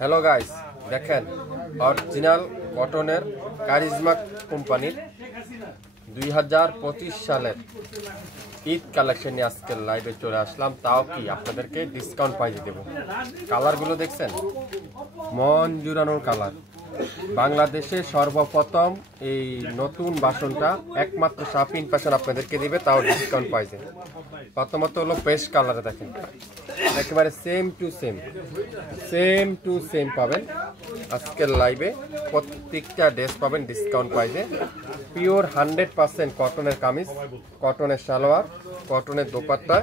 Hello guys, দেখেন original কটনের charisma কোম্পানির 2025 সালের ঈদ কালেকশন নিয়ে আজকে লাইভে চলে আসলাম। তাও কি আপনাদেরকে ডিসকাউন্ট পাইয়ে দেব। কালারগুলো দেখছেন, মন জুড়ানোর কালার। বাংলাদেশে সর্বপ্রথম এই নতুন বাসনটা একমাত্র শাফিন ফ্যাশন আপনাদেরকে দিবে, তাও ডিসকাউন্ট পাইছে। প্রথমত হলো পেস্ট কালারে, দেখেন একেবারে সেম টু সেম পাবেন আজকের লাইভে। প্রত্যেকটা ড্রেস পাবেন ডিসকাউন্ট পাইছে। পিওর 100% কটনের কামিজ, কটনের সালোয়ার, কটনের দোপাট্টা,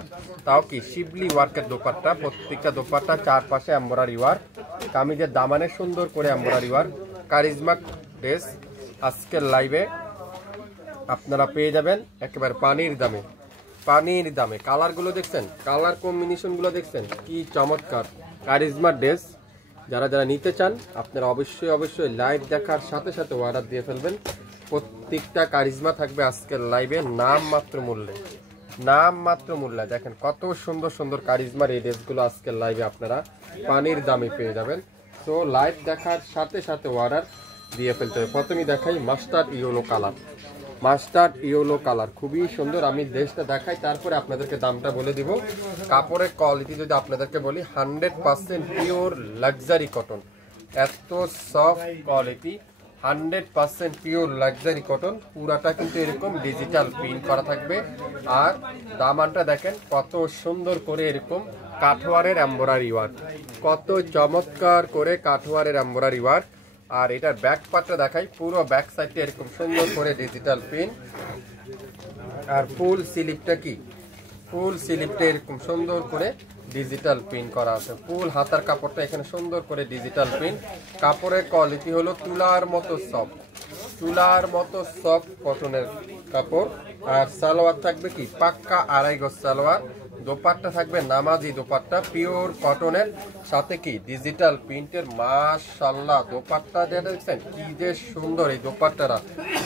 তাও কি শিবলি ওয়ার্কের দোপাট্টা। প্রত্যেকটা দোপাট্টা চারপাশে এমব্রয়ডারি ওয়ার্ক, কামিজের দামানে সুন্দর করে এমব্রয়ডারি ওয়ার্ক। কারিজমা ড্রেস আজকের লাইভে আপনারা পেয়ে যাবেন একেবারে পানির দামে। কালারগুলো দেখছেন, কালার কম্বিনেশনগুলো দেখছেন কি চমৎকার। কারিজমা ড্রেস যারা নিতে চান আপনারা অবশ্যই লাইভ দেখার সাথে সাথে অর্ডার দিয়ে ফেলবেন। প্রত্যেকটা কারিজমা থাকবে আজকের লাইভে নাম মাত্র মূল্যে। দেখেন কত সুন্দর কারিজমার এই ড্রেসগুলো আজকের লাইভে আপনারা পানির দামে পেয়ে যাবেন। তো লাইভ দেখার সাথে সাথে অর্ডার দিয়ে ফেলতে হবে। প্রথমেই দেখাই মাস্টার্ড ইয়েলো কালার, খুবই সুন্দর। আমি ড্রেসটা দেখাই, তারপরে আপনাদেরকে দামটা বলে দিব। কাপড়ের কোয়ালিটি যদি আপনাদেরকে বলি, 100% পিওর লাক্সারি কটন। এত soft quality, 100% pure luxury cotton. পুরাটা কিন্তু এরকম ডিজিটাল প্রিন্ট করা থাকবে। আর দামানটা দেখেন কত সুন্দর করে এরকম কাঠওয়ারের এমব্রয়ডারি ওয়ার্ক, কত চমৎকার করে কাঠওয়ারের এমব্রয়ডারি ওয়ার্ক। আর এটার ব্যাক পার্টটা দেখাই, পুরো ব্যাক সাইডটা এরকম সুন্দর করে ডিজিটাল প্রিন্ট। আর ফুল স্লিপটা এরকম সুন্দর করে ডিজিটাল প্রিন্ট করা আছে। ফুল হাতার কাপড়টা এখানে সুন্দর করে ডিজিটাল প্রিন্ট। কাপড়ের কোয়ালিটি হলো তুলার মতো সফট কটনের কাপড়। আর সালোয়ার থাকবে কি পাক্কা 2.5 গজ সালোয়ার। দোপাট্টা থাকবে নামাজি দোপাট্টা, পিওর কটনের সাথে কি ডিজিটাল প্রিন্টের। মাশাআল্লাহ, দোপাট্টা যেটা দেখছেন কি যে সুন্দর। এই দোপাট্টাটা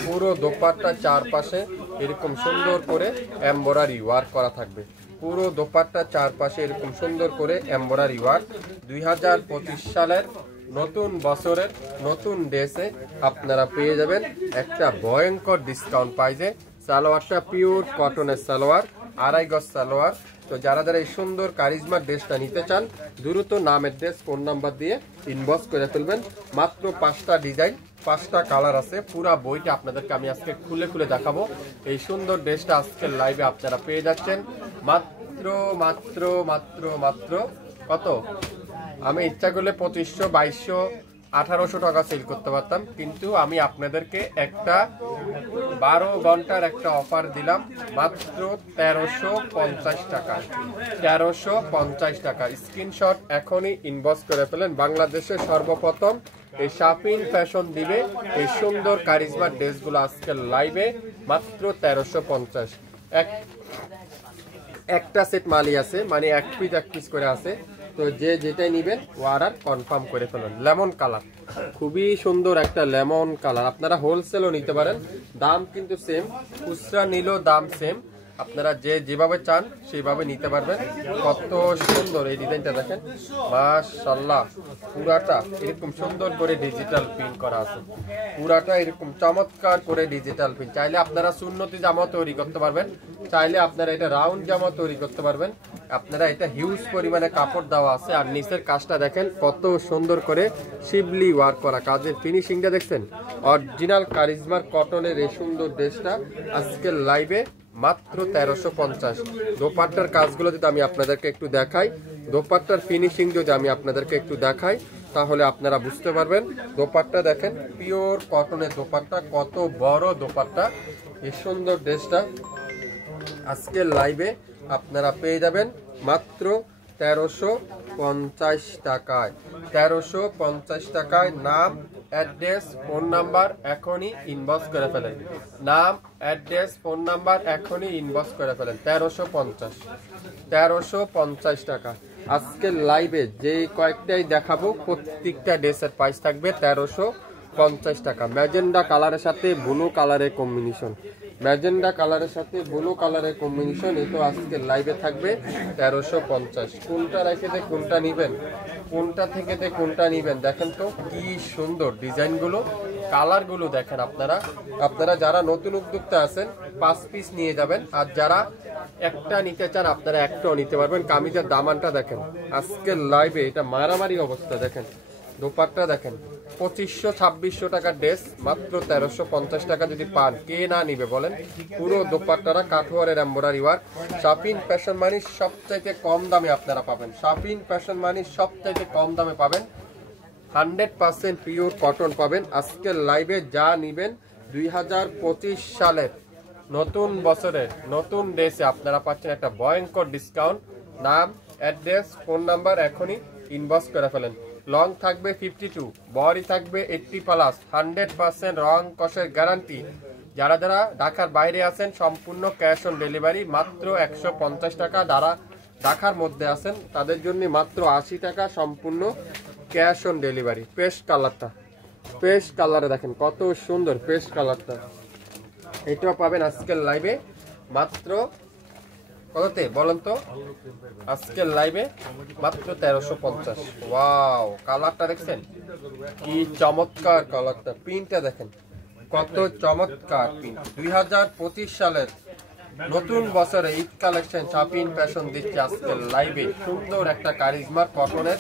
পুরো দোপাট্টা চারপাশে এরকম সুন্দর করে এমব্রয়ডারি ওয়ার্ক করা থাকবে। পুরো দোপাট্টা চারপাশে এরকম সুন্দর করে এমব্রয়ডারি ওয়ার্ক। 2025 সালের নতুন বছরের নতুন ড্রেসে আপনারা পেয়ে যাবেন একটা ভয়ঙ্কর ডিসকাউন্ট পাইছে। সালোয়ারটা পিওর কটনের সালোয়ার, 2.5 গজ সালোয়ার। তো যারা এই সুন্দর কারিজমা ড্রেসটা নিতে চান, দ্রুত নামের ড্রেস ফোন নাম্বার দিয়ে ইনবক্স করে ফেলবেন। মাত্র 5টা ডিজাইন, 5টা কালার আছে। পুরা বইটা আপনাদেরকে আমি আজকে খুলে দেখাবো। এই সুন্দর ড্রেসটা আজকের লাইভে আপনারা পেয়ে যাচ্ছেন মাত্র কত? আমি ইচ্ছা করলে 2500, 2200, 1800 টাকা সেল করতে পারতাম, কিন্তু আমি আপনাদেরকে একটা 12 ঘন্টার একটা অফার দিলাম মাত্র 1350 টাকা। স্ক্রিনশট এখনই ইনবক্স করে ফেলেন। বাংলাদেশের সর্বপ্রথম এই শাফিন ফ্যাশন দিবে এই সুন্দর কারিজমা ড্রেসগুলো আজকের লাইভে মাত্র 1350। একটা সেট মালই আছে, মানে এক পিস করে আছে। তো যেটাই নিবেন অর্ডার কনফার্ম করে ফেলুন। লেমন কালার, খুবই সুন্দর একটা লেমন কালার। আপনারা হোলসেলও নিতে পারেন, দাম কিন্তু সেম। খুচরা নিলেও দাম সেম। আপনারা যেভাবে চান সেইভাবে নিতে পারবেন। কত সুন্দর এই ডিজাইনটা দেখেন, মাশাআল্লাহ। পুরাটা এরকম সুন্দর করে ডিজিটাল প্রিন্ট করা আছে, পুরাটা এরকম চমৎকার করে ডিজিটাল প্রিন্ট। চাইলে আপনারা সুন্নতি জামা তৈরি করতে পারবেন, চাইলে আপনারা এটা রাউন্ড জামা তৈরি করতে পারবেন। আপনারা এটা হিউজ পরিমাণে কাপড় দেওয়া আছে। আর নিচের কাজটা দেখেন কত সুন্দর করে শিবলি ওয়ার্ক করা। কাজের ফিনিশিংটা দেখছেন। অরিজিনাল কারিজমার কটনের এই সুন্দর ড্রেসটা আজকের লাইভে মাত্র 1350। দোপাট্টার কাজগুলো যদি আমি আপনাদেরকে একটু দেখাই, দোপাট্টার ফিনিশিং যদি আমি আপনাদেরকে একটু দেখাই, তাহলে আপনারা বুঝতে পারবেন। দোপাট্টা দেখেন, পিওর কটনের দোপাট্টা, কত বড় দোপাট্টা। এই সুন্দর ড্রেসটা আজকের লাইভে আপনারা পেয়ে যাবেন মাত্র 1350 টাকায়। 1350 টাকায়। নাম, অ্যাড্রেস, ফোন নাম্বার এখনই ইনবক্স করে ফেলেন। 1350 টাকা। আজকের লাইভে যে কয়েকটাই দেখাবো, প্রত্যেকটা ড্রেসের প্রাইস থাকবে 1350 টাকা। ম্যাজেন্ডা কালারের সাথে ব্লু কালারের কম্বিনেশন, ম্যাজেন্ডা কালারের সাথে ব্লু কালারের কম্বিনেশন। এই তো আজকে লাইভে থাকবে 1350। কোনটা রেখে কোনটা নিবেন কোনটা থেকে কোনটা নিবেন দেখেন তো কি সুন্দর ডিজাইনগুলো, কালারগুলো দেখেন। আপনারা যারা নতুন উদ্যোক্তা আছেন 5 পিস নিয়ে যাবেন, আর যারা একটা নিতে চান আপনারা একটাও নিতে পারবেন। কামিজের দামানটা দেখেন, আজকের লাইভে এটা মারামারি অবস্থা। দেখেন দোপাট্টা দেখেন, 2500-2600 টাকার ড্রেস মাত্র 1350 টাকা যদি পান, কে না নিবে বলেন? পুরো দোপাট্টারা কাঠোয়ারের এমব্রয়ডারি ওয়ার্ক। শাপিন ফ্যাশন মানি সবচাইতে কম দামে আপনারা পাবেন। শাপিন ফ্যাশন মানি সবচাইতে কম দামে পাবেন। 100% পিওর কটন পাবেন। আজকের লাইভে যা নিবেন 2025 সালের নতুন বছরের নতুন ড্রেসে আপনারা পাচ্ছেন একটা ভয়ঙ্কর ডিসকাউন্ট। নাম, অ্যাড্রেস, ফোন নাম্বার এখনই ইনবক্স করে ফেলেন। লং থাকবে 52, বডি থাকবে 80+, 100% রং কষের গ্যারান্টি। যারা ঢাকার বাইরে আছেন সম্পূর্ণ ক্যাশ অন ডেলিভারি, মাত্র 150 টাকা। যারা ঢাকার মধ্যে আছেন তাদের জন্য মাত্র 80 টাকা সম্পূর্ণ ক্যাশ অন ডেলিভারি। পেস্ট কালারে দেখেন কত সুন্দর পেস্ট কালারটা, এটাও পাবেন আজকের লাইভে মাত্র কততে বলেন তো? আজকের লাইভে মাত্র 1350। ওয়াও, কালারটা দেখছেন কি চমৎকার কালারটা, প্রিন্টটা দেখেন কত চমৎকার প্রিন্ট। 2025 সালের নতুন বছরে ঈদ কালেকশন শাপিন ফ্যাশন দিচ্ছে আজকের লাইভে সুন্দর একটা কারিজমার কটনের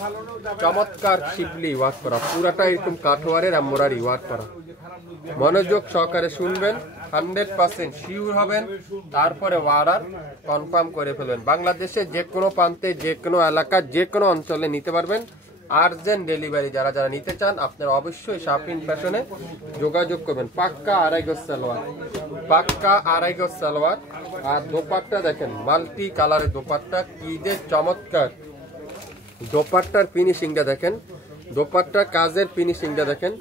চমৎকার শিবলি ওয়ার্ক করা, পুরাটা এরকম কাঠোয়ারের এমব্রয়ডারি ওয়ার্ক করা। মনোযোগ সহকারে শুনবেন, 100% শিওর হবেন, তারপরে অর্ডার কনফার্ম করে ফেলবেন। বাংলাদেশে যে কোনো প্রান্তে, যে কোনো এলাকা, যে কোনো অঞ্চলে নিতে পারবেন। আর্জেন্ট ডেলিভারি যারা নিতে চান আপনারা অবশ্যই শাপিন ফ্যাশনে যোগাযোগ করবেন। পাক্কা আড়াই গজ সালোয়ার, আর দোপাট্টা দেখেন মাল্টি কালারের দোপাট্টা, কি যে চমৎকার। দোপাট্টার ফিনিশিংটা দেখেন, দোপাট্টা কাজের ফিনিশিংটা দেখেন।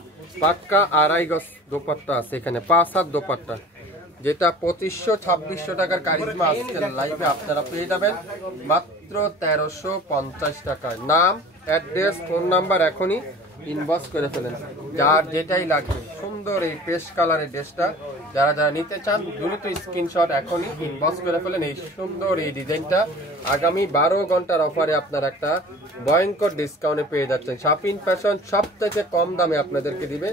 পাক্কা আড়াই গজ দোপাট্টা আছে এখানে, 5 হাত দোপাট্টা, যেটা 2500-2600 টাকার কারিজমা আজকের লাইভে আপনারা পেয়ে যাবেন মাত্র 1350 টাকায়। নাম, অ্যাড্রেস, ফোন নাম্বার এখনই ইনবক্স করে ফেলেন। যার যেটাই লাগবে সুন্দর এই পেস্ট কালারের ড্রেসটা যারা নিতে চান দ্রুত স্ক্রিনশট এখনই ইনবক্স করে ফেলেন। এই সুন্দর এই ডিজাইনটা আগামী 12 ঘন্টার অফারে আপনারা একটা ভয়ঙ্কর ডিসকাউন্টে পেয়ে যাচ্ছেন। শাপিন ফ্যাশন সবথেকে কম দামে আপনাদেরকে দিবে।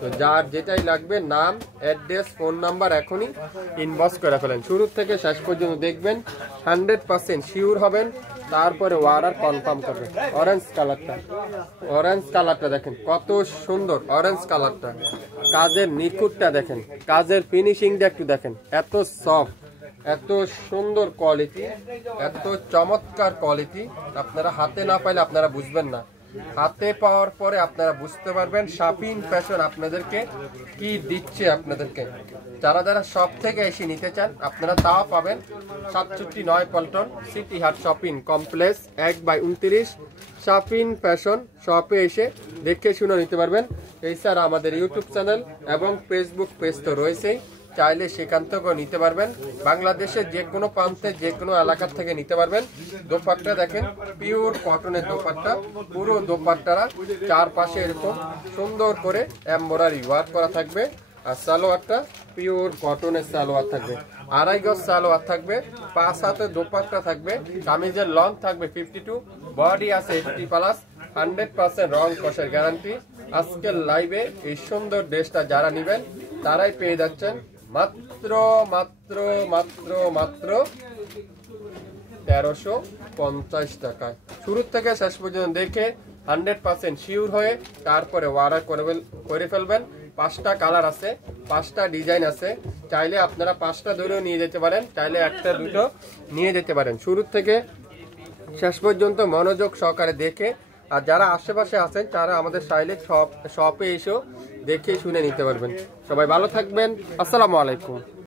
তো যার যেটাই লাগবে নাম, অ্যাড্রেস, ফোন নাম্বার এখনই ইনবক্স করে ফেলেন। শুরু থেকে শেষ পর্যন্ত দেখবেন, 100% শিওর হবেন, তারপরে অর্ডার কনফার্ম করবেন। অরেঞ্জ কালারটা দেখেন কত সুন্দর, অরেঞ্জ কালারটা কাজের নিখুঁতটা দেখেন, কাজের ফিনিশিংটা একটু দেখেন, এত সফট, এত সুন্দর কোয়ালিটি, এত চমৎকার কোয়ালিটি। আপনারা হাতে না পাইলে আপনারা বুঝবেন না, হাতে পাওয়ার পরে আপনারা বুঝতে পারবেন শাপিন ফ্যাশন আপনাদেরকে কি দিচ্ছে। আপনাদেরকে যারা শপ থেকে এসে নিতে চান আপনারা তাও পাবেন 67 পল্টন সিটি হাট শপিং কমপ্লেক্স 1/29 শাপিন ফ্যাশন শপে এসে দেখে শুনে নিতে পারবেন। এছাড়া আমাদের ইউটিউব চ্যানেল এবং ফেসবুক পেজ তো রয়েছেই, চাইলে সেখান থেকেও নিতে পারবেন। বাংলাদেশের যে কোনো প্রান্তে, যে কোনো এলাকার থেকে নিতে পারবেন। দোপাট্টা দেখেন পিওর কটনের দোপাট্টা, পুরো দোপাট্টারা চারপাশে এরকম সুন্দর করে এমব্রয়ডারি ওয়ার্ক করা থাকবে। আর সালোয়ারটা পিওর কটনের সালোয়ার থাকবে, আড়াই গজ সালোয়ার থাকবে, 5 হাতের দোপাট্টা থাকবে। কামিজের লং থাকবে 52, বডি আছে 80+, 100% রং কষের গ্যারান্টি। আজকের লাইভে এই সুন্দর ড্রেসটা যারা নেবেন তারাই পেয়ে যাচ্ছেন মাত্র 1350 টাকায়। শুরু থেকে শেষ পর্যন্ত দেখে 100% শিওর হয়ে তারপরে অর্ডার করে ফেলবেন। 5টা কালার আছে, 5টা ডিজাইন আছে, চাইলে আপনারা 5টা ধরেও নিয়ে যেতে পারেন, চাইলে একটা দুটো নিয়ে যেতে পারেন। শুরু থেকে শেষ পর্যন্ত মনোযোগ সহকারে দেখে, আর যারা আশেপাশে আছেন তারা আমাদের চাইলে শপে এসেও দেখে শুনে নিতে পারবেন। সবাই ভালো থাকবেন, আসসালামু আলাইকুম।